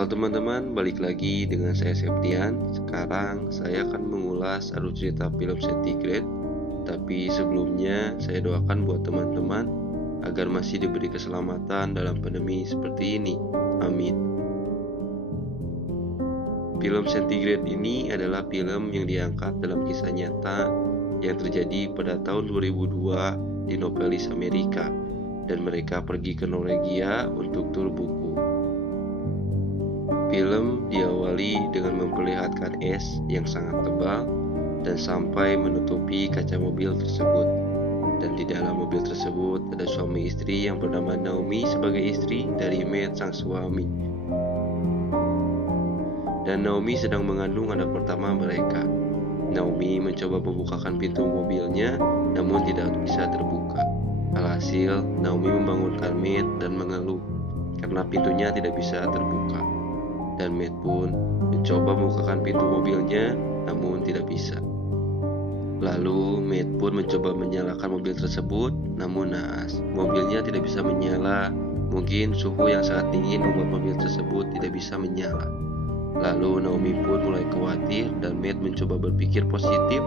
Halo teman-teman, balik lagi dengan saya Septian. Sekarang saya akan mengulas alur cerita film Centigrade. Tapi sebelumnya saya doakan buat teman-teman agar masih diberi keselamatan dalam pandemi seperti ini. Amin. Film Centigrade ini adalah film yang diangkat dalam kisah nyata yang terjadi pada tahun 2002 di novelis Amerika, dan mereka pergi ke Norwegia untuk tur buku. Film diawali dengan memperlihatkan es yang sangat tebal dan sampai menutupi kaca mobil tersebut. Dan di dalam mobil tersebut ada suami istri yang bernama Naomi sebagai istri dari Matt sang suami. Dan Naomi sedang mengandung anak pertama mereka. Naomi mencoba membukakan pintu mobilnya, namun tidak bisa terbuka. Alhasil, Naomi membangunkan Matt dan mengeluh karena pintunya tidak bisa terbuka. Dan Matt pun mencoba membukakan pintu mobilnya, namun tidak bisa. Lalu Matt pun mencoba menyalakan mobil tersebut, namun naas. Mobilnya tidak bisa menyala. Mungkin suhu yang sangat dingin membuat mobil tersebut tidak bisa menyala. Lalu Naomi pun mulai khawatir, dan Matt mencoba berpikir positif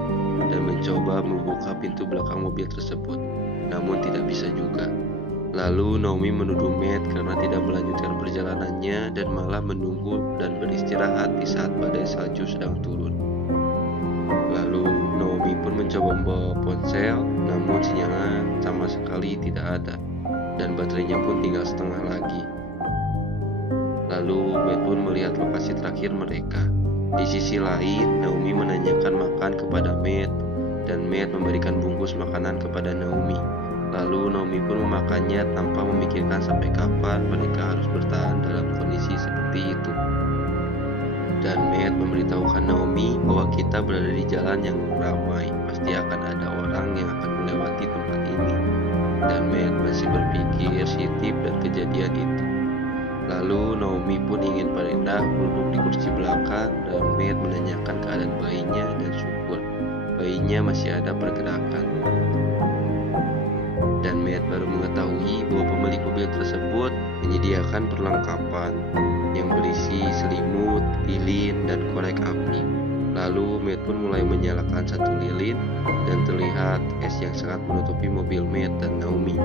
dan mencoba membuka pintu belakang mobil tersebut, namun tidak bisa juga. Lalu Naomi menuduh Matt karena tidak melanjutkan perjalanannya dan malah menunggu dan beristirahat di saat badai salju sedang turun. Lalu Naomi pun mencoba membawa ponsel, namun sinyalnya sama sekali tidak ada dan baterainya pun tinggal setengah lagi. Lalu Matt pun melihat lokasi terakhir mereka. Di sisi lain, Naomi menanyakan makan kepada Matt, dan Matt memberikan bungkus makanan kepada Naomi. Lalu Naomi pun memakannya tanpa memikirkan sampai kapan mereka harus bertahan dalam kondisi seperti itu. Dan Matt memberitahukan Naomi bahwa kita berada di jalan yang ramai, pasti akan ada orang yang akan melewati tempat ini. Dan Matt masih berpikir positif dan kejadian itu. Lalu Naomi pun ingin pindah duduk di kursi belakang, dan Matt menanyakan keadaan bayinya dan syukur bayinya masih ada pergerakan. Dan Matt baru mengetahui bahwa pemilik mobil tersebut menyediakan perlengkapan yang berisi selimut, lilin, dan korek api. Lalu Matt pun mulai menyalakan satu lilin, dan terlihat es yang sangat menutupi mobil Matt dan Naomi.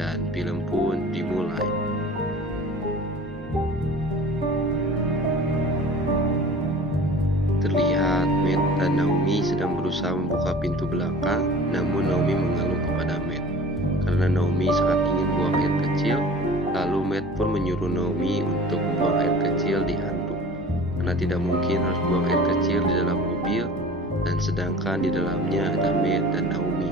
Dan film pun dimulai. Terlihat Matt dan Naomi sedang berusaha membuka pintu belakang, namun Naomi mengeluh kepada Matt karena Naomi sangat ingin buang air kecil. Lalu Matt pun menyuruh Naomi untuk membuang air kecil di handuk, karena tidak mungkin harus buang air kecil di dalam mobil, dan sedangkan di dalamnya ada Matt dan Naomi.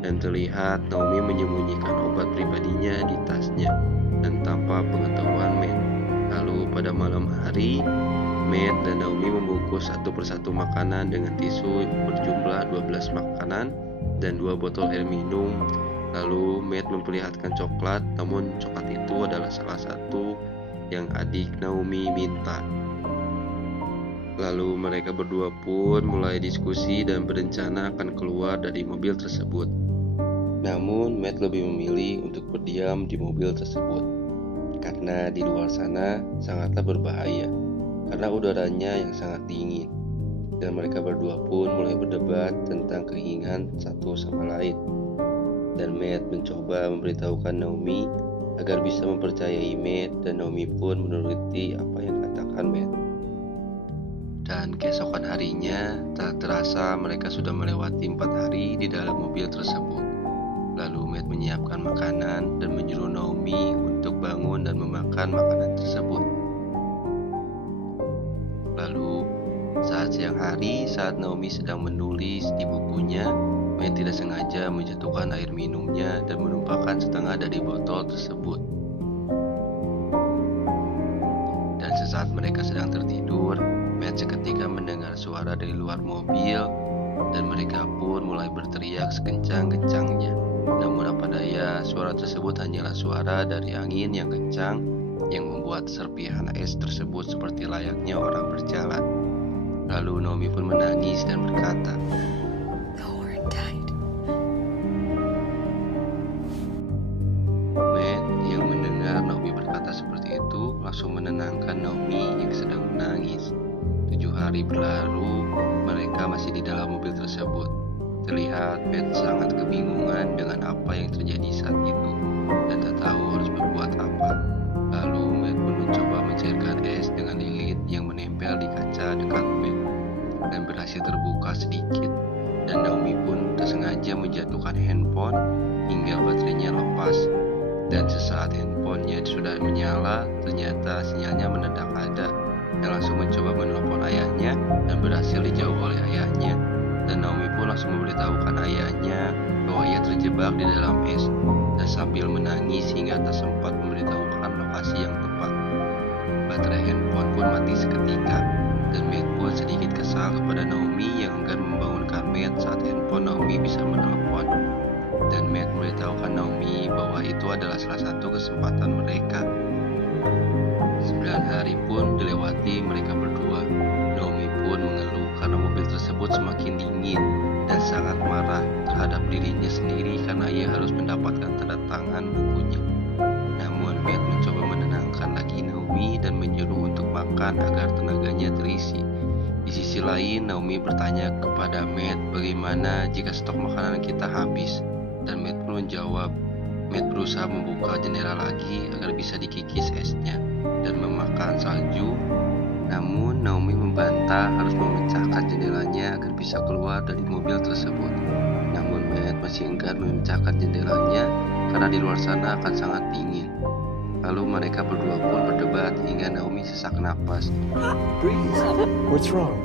Dan terlihat Naomi menyembunyikan obat pribadinya di tasnya dan tanpa pengetahuan Matt. Lalu pada malam hari, Matt dan Naomi membungkus satu persatu makanan dengan tisu berjumlah 12 makanan dan 2 botol air minum. Lalu Matt memperlihatkan coklat, namun coklat itu adalah salah satu yang adik Naomi minta. Lalu mereka berdua pun mulai diskusi dan berencana akan keluar dari mobil tersebut. Namun Matt lebih memilih untuk berdiam di mobil tersebut karena di luar sana sangatlah berbahaya karena udaranya yang sangat dingin. Dan mereka berdua pun mulai berdebat tentang keinginan satu sama lain. Dan Matt mencoba memberitahukan Naomi agar bisa mempercayai Matt, dan Naomi pun menuruti apa yang katakan Matt. Dan keesokan harinya, tak terasa mereka sudah melewati 4 hari di dalam mobil tersebut. Lalu Matt menyiapkan makanan dan menyuruh Naomi untuk bangun dan memakan makanan tersebut. Lalu saat siang hari, saat Naomi sedang menulis di bukunya, Matt tidak sengaja menjatuhkan air minumnya dan menumpahkan setengah dari botol tersebut. Dan sesaat mereka sedang tertidur, Matt seketika mendengar suara dari luar mobil, dan mereka pun mulai berteriak sekencang-kencangnya. Namun apa daya, suara tersebut hanyalah suara dari angin yang kencang yang membuat serpihan es tersebut seperti layaknya orang berjalan. Lalu Naomi pun menangis dan berkata, Thor died. masih di dalam mobil tersebut. Terlihat Matt sangat kebingungan dengan apa yang terjadi saat itu dan tak tahu harus berbuat apa. Lalu Matt pun mencoba mencairkan es dengan lilin yang menempel di kaca dekat Matt dan berhasil terbuka sedikit. Dan Naomi pun tersengaja menjatuhkan handphone hingga baterainya lepas. Dan sesaat handphonenya sudah menyala, ternyata sinyalnya mendadak ada. Dan langsung mencoba menelpon ayahnya dan berhasil dijawab oleh ayahnya. Dan Naomi pun langsung memberitahukan ayahnya bahwa ia terjebak di dalam es dan sambil menangis hingga tak sempat memberitahukan lokasi yang tepat. Baterai handphone pun mati seketika dan Matt pun sedikit kesal kepada Naomi yang enggan membangunkan Matt saat handphone Naomi bisa menelpon. Dan Matt memberitahukan Naomi bahwa itu adalah salah satu kesempatan mereka. 9 hari pun dilewati mereka berdua. Naomi pun mengeluh karena mobil tersebut semakin dingin dan sangat marah terhadap dirinya sendiri karena ia harus mendapatkan tanda tangan bukunya. Namun Matt mencoba menenangkan lagi Naomi dan menyuruh untuk makan agar tenaganya terisi. Di sisi lain, Naomi bertanya kepada Matt bagaimana jika stok makanan kita habis. Dan Matt pun menjawab. Matt berusaha membuka jendela lagi agar bisa dikikis esnya dan memakan salju. Namun Naomi membantah harus memecahkan jendelanya agar bisa keluar dari mobil tersebut. Namun Matt masih enggan memecahkan jendelanya karena di luar sana akan sangat dingin. Lalu mereka berdua pun berdebat hingga Naomi sesak napas. Breathe. What's wrong?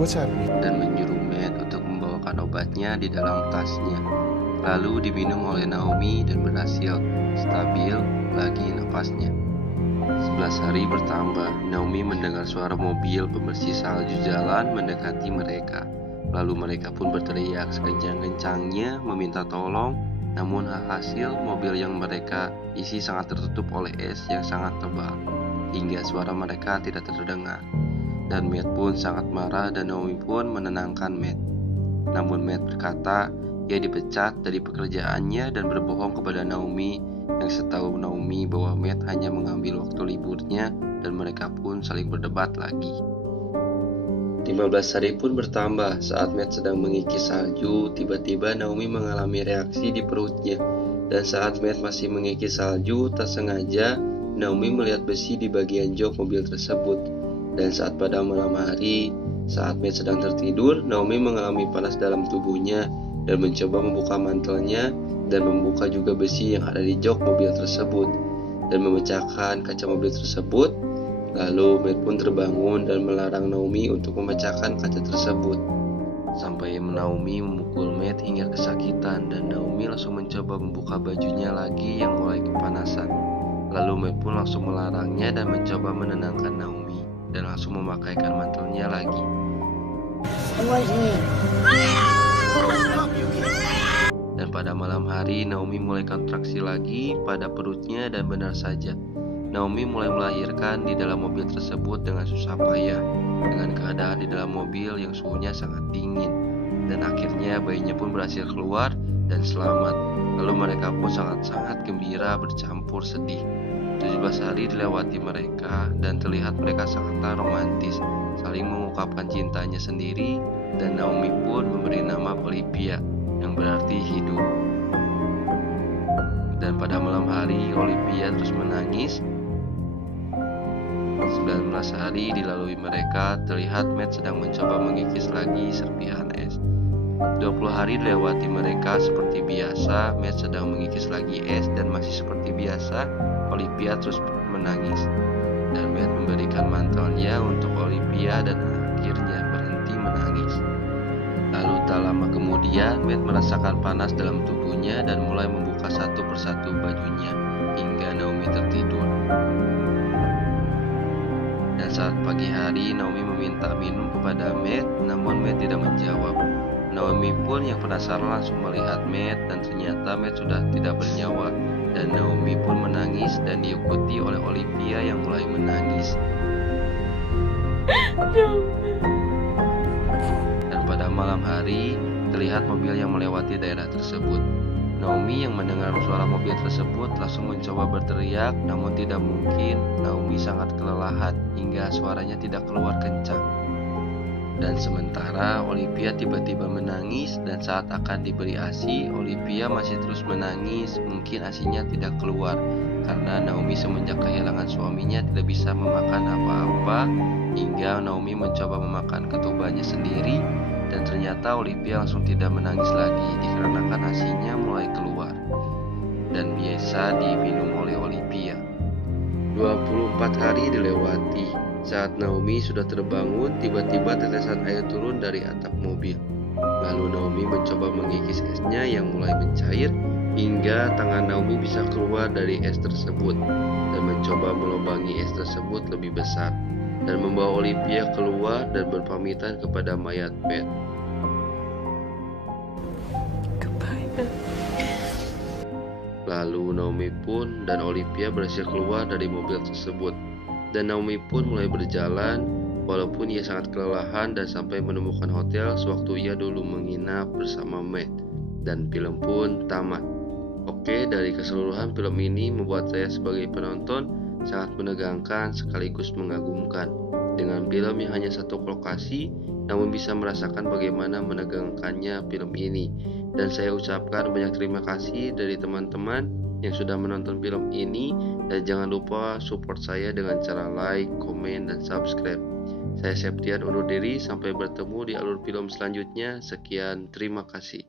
What's happening? Dan menyuruh Matt untuk membawakan obatnya di dalam tasnya. Lalu diminum oleh Naomi dan berhasil stabil lagi napasnya. 11 hari bertambah, Naomi mendengar suara mobil pembersih salju jalan mendekati mereka. Lalu mereka pun berteriak sekencang-kencangnya meminta tolong. Namun hasil mobil yang mereka isi sangat tertutup oleh es yang sangat tebal hingga suara mereka tidak terdengar. Dan Matt pun sangat marah dan Naomi pun menenangkan Matt. Namun Matt berkata ia dipecat dari pekerjaannya dan berbohong kepada Naomi yang setahu Naomi bahwa Matt hanya mengambil waktu liburnya dan mereka pun saling berdebat lagi. 15 hari pun bertambah. Saat Matt sedang mengikis salju, tiba-tiba Naomi mengalami reaksi di perutnya. Dan saat Matt masih mengikis salju, tak sengaja Naomi melihat besi di bagian jok mobil tersebut. Dan saat pada malam hari, saat Matt sedang tertidur, Naomi mengalami panas dalam tubuhnya dan mencoba membuka mantelnya dan membuka juga besi yang ada di jok mobil tersebut dan memecahkan kaca mobil tersebut. Lalu Matt pun terbangun dan melarang Naomi untuk memecahkan kaca tersebut. Sampai Naomi memukul Matt hingga kesakitan dan Naomi langsung mencoba membuka bajunya lagi yang mulai kepanasan. Lalu Matt pun langsung melarangnya dan mencoba menenangkan Naomi dan langsung memakaikan mantelnya lagi. Dan pada malam hari Naomi mulai kontraksi lagi pada perutnya dan benar saja Naomi mulai melahirkan di dalam mobil tersebut dengan susah payah, dengan keadaan di dalam mobil yang suhunya sangat dingin. Dan akhirnya bayinya pun berhasil keluar dan selamat. Lalu mereka pun sangat-sangat gembira bercampur sedih. 17 hari dilewati mereka dan terlihat mereka sangat romantis, saling mengungkapkan cintanya sendiri. Dan Naomi pun memberi nama Olivia yang berarti hidup. Dan pada malam hari Olivia terus menangis. 19 hari dilalui mereka, terlihat Matt sedang mencoba mengikis lagi serpihan es. 20 hari dilewati mereka seperti biasa, Matt sedang mengikis lagi es dan masih seperti biasa, Olivia terus menangis. Dan Matt memberikan mantelnya untuk Olivia dan akhirnya berhenti menangis. Lalu tak lama kemudian, Matt merasakan panas dalam tubuhnya dan mulai membuka satu persatu bajunya hingga Naomi tertidur. Dan saat pagi hari, Naomi meminta minum kepada Matt, namun Matt tidak menjawab. Naomi pun yang penasaran langsung melihat Matt dan ternyata Matt sudah tidak bernyawa. Dan Naomi pun menangis dan diikuti oleh Olivia yang mulai menangis. Dan pada malam hari, terlihat mobil yang melewati daerah tersebut. Naomi yang mendengar suara mobil tersebut langsung mencoba berteriak, namun tidak mungkin. Naomi sangat kelelahan hingga suaranya tidak keluar kencang. Dan sementara Olivia tiba-tiba menangis, dan saat akan diberi ASI, Olivia masih terus menangis. Mungkin ASINya tidak keluar karena Naomi semenjak kehilangan suaminya tidak bisa memakan apa-apa, hingga Naomi mencoba memakan ketubannya sendiri, dan ternyata Olivia langsung tidak menangis lagi dikarenakan ASINya mulai keluar dan biasa diminum oleh Olivia. 24 hari dilewati. Saat Naomi sudah terbangun, tiba-tiba tetesan air turun dari atap mobil. Lalu Naomi mencoba mengikis esnya yang mulai mencair, hingga tangan Naomi bisa keluar dari es tersebut dan mencoba melubangi es tersebut lebih besar, dan membawa Olivia keluar dan berpamitan kepada mayat Pat. Lalu Naomi pun dan Olivia berhasil keluar dari mobil tersebut, dan Naomi pun mulai berjalan walaupun ia sangat kelelahan dan sampai menemukan hotel sewaktu ia dulu menginap bersama Matt, dan film pun tamat. Oke, dari keseluruhan film ini membuat saya sebagai penonton sangat menegangkan sekaligus mengagumkan. Dengan film yang hanya satu lokasi, namun bisa merasakan bagaimana menegangkannya film ini. Dan saya ucapkan banyak terima kasih dari teman-teman yang sudah menonton film ini, dan jangan lupa support saya dengan cara like, komen, dan subscribe. Saya Septian undur diri, sampai bertemu di alur film selanjutnya. Sekian, terima kasih.